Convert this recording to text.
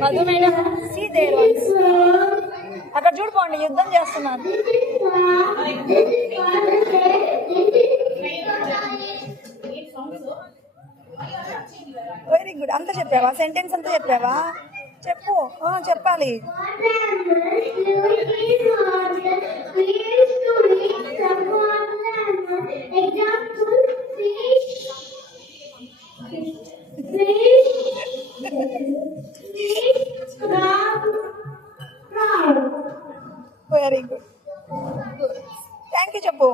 Madhu madam see there once అక్కడ చూడుకోండి యుద్ధం చేస్తున్నారు. Very good. అంతా చెప్పావా? సెంటెన్స్ అంతా చెప్పావా? చెప్పు. చెప్పాలి. Very good. థ్యాంక్ యూ చెప్పు.